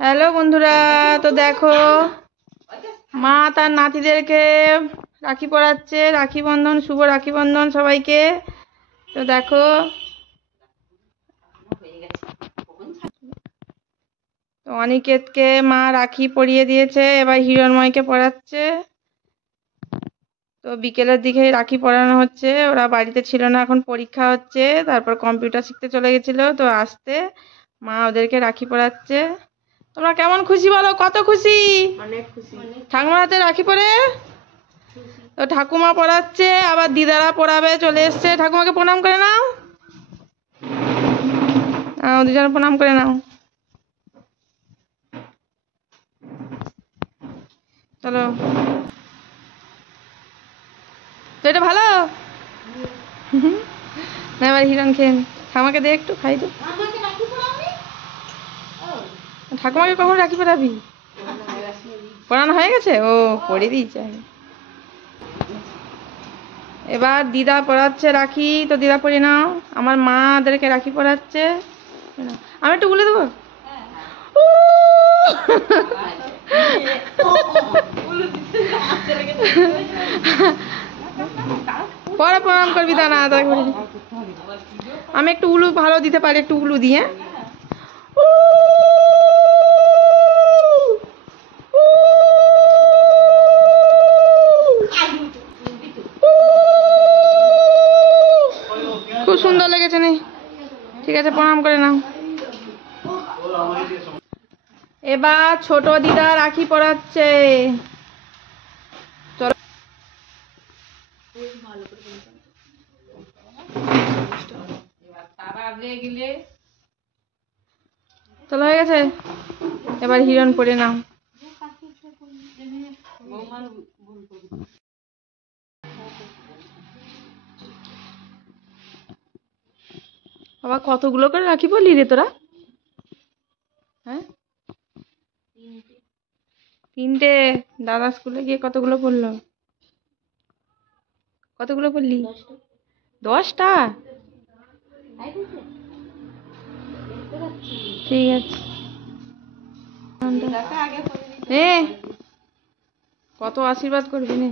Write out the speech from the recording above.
Hello বন্ধুরা, তো দেখো মা তার নাতিদেরকে রাখি পরাচ্ছে। রাখি বন্ধন, শুভ রাখি বন্ধন সবাইকে। তো দেখো, তো অনিকেতকে মা রাখি পরিয়ে দিয়েছে, এবার হিরণময়কে পরাচ্ছে। তো বিকেলের দিকে রাখি পরানো হচ্ছে, ওরা বাড়িতে ছিল না, এখন পরীক্ষা হচ্ছে, তারপর কম্পিউটার শিখতে চলে গেছিল, তো আসতে মা ওদেরকে রাখি পরাচ্ছে। তোমরা কেমন খুশি বলো? কত খুশি? অনেক খুশি। ঠাকুমার হাতে রাখি পরে তো ঠাকুমা পড়াচ্ছে, আবার দিদারা পড়াবে চলে এসছে। ঠাকুমাকে প্রণাম করে নাও, দুজন প্রণাম করে নাও। চলো, তো এটা ভালো না? এবার হিরণ খেয়ে ঠাকুমাকে দে, একটু খাই তো। ঠাকুমাকে কখন রাখি পরাবি? পড়ানো হয়ে গেছে? ও পড়িয়ে দিয়েছে। এবার দিদা পড়াচ্ছে রাখি, তো দিদা পড়ে নাও। আমার মাদেরকে রাখি পড়াচ্ছে, আমি একটু বলে দেবো। পরে প্রণাম করবি, তা না আমি একটু উলু ভালো দিতে পারি, একটু উলু দিয়ে। খুব সুন্দর লেগেছে নি? ঠিক আছে, প্রণাম করে নাও। এবার ছোট দিদা রাখি পরাচ্ছে। চলো, চলো হয়ে গেছে, এবার হিরণ পরে নাও। বাবা, কতগুলো করে রাখি পরলি রে তোরা? হ্যাঁ, 3টে। দাদা স্কুলে গিয়ে কতগুলো পড়লো? কতগুলো পড়লি? 10টা। ঠিক আছে, কত আশীর্বাদ করবি নে।